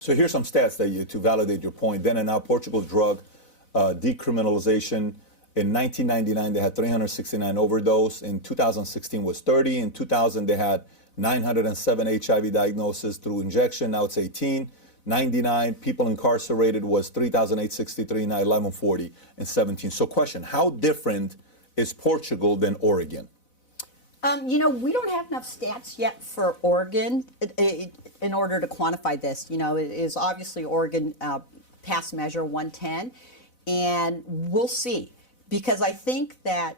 So here's some stats to validate your point. Then and now, Portugal's drug decriminalization. In 1999, they had 369 overdose. In 2016 was 30. In 2000, they had 907 HIV diagnoses through injection. Now it's 18. 99 people incarcerated was 3,863. Now 1140 and 17. So question, how different is Portugal than Oregon? We don't have enough stats yet for Oregon in order to quantify this. It is obviously Oregon passed Measure 110, and we'll see. Because I think that,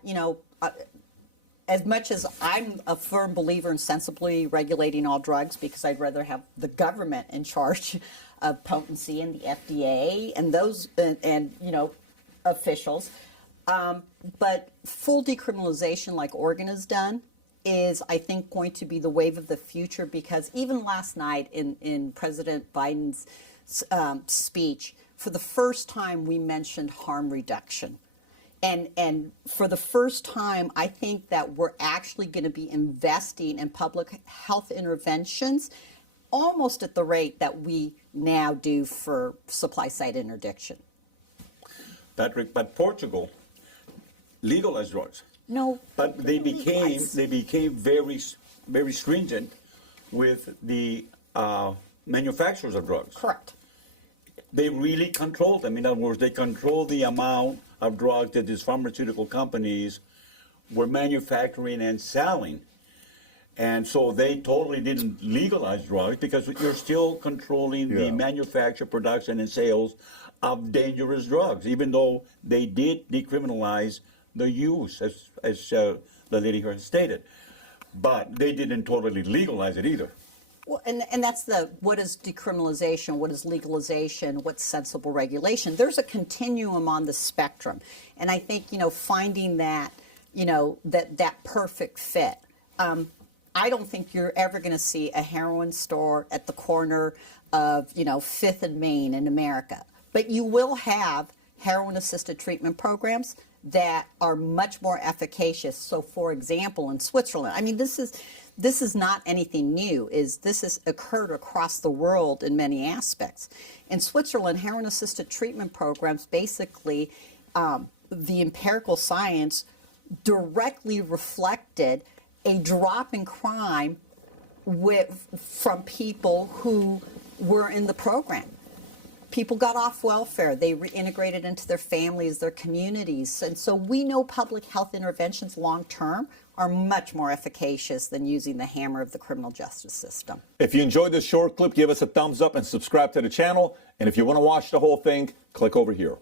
as much as I'm a firm believer in sensibly regulating all drugs, because I'd rather have the government in charge of potency and the FDA and those, officials. But full decriminalization like Oregon has done is, I think, going to be the wave of the future, because even last night in President Biden's speech, for the first time we mentioned harm reduction. And for the first time, I think that we're actually going to be investing in public health interventions almost at the rate that we now do for supply side interdiction. Patrick, but Portugal legalized drugs. No, but they became very stringent with the manufacturers of drugs. Correct. They really controlled them. In other words, they controlled the amount of drugs that these pharmaceutical companies were manufacturing and selling. And so they totally didn't legalize drugs, because you're still controlling the manufacture, production, and sales of dangerous drugs, even though they did decriminalize the use, as the lady here has stated. But they didn't totally legalize it either. Well, and that's what is decriminalization, what is legalization, what's sensible regulation. There's a continuum on the spectrum. And I think, finding that, that perfect fit. I don't think you're ever going to see a heroin store at the corner of, 5th and Main in America. But you will have heroin-assisted treatment programs that are much more efficacious. So, for example, in Switzerland, this is not anything new. This has occurred across the world in many aspects. In Switzerland, heroin-assisted treatment programs, basically, the empirical science directly reflected a drop in crime from people who were in the program. People got off welfare. They reintegrated into their families, their communities. And so we know public health interventions long term are much more efficacious than using the hammer of the criminal justice system. If you enjoyed this short clip, give us a thumbs up and subscribe to the channel. And if you want to watch the whole thing, click over here.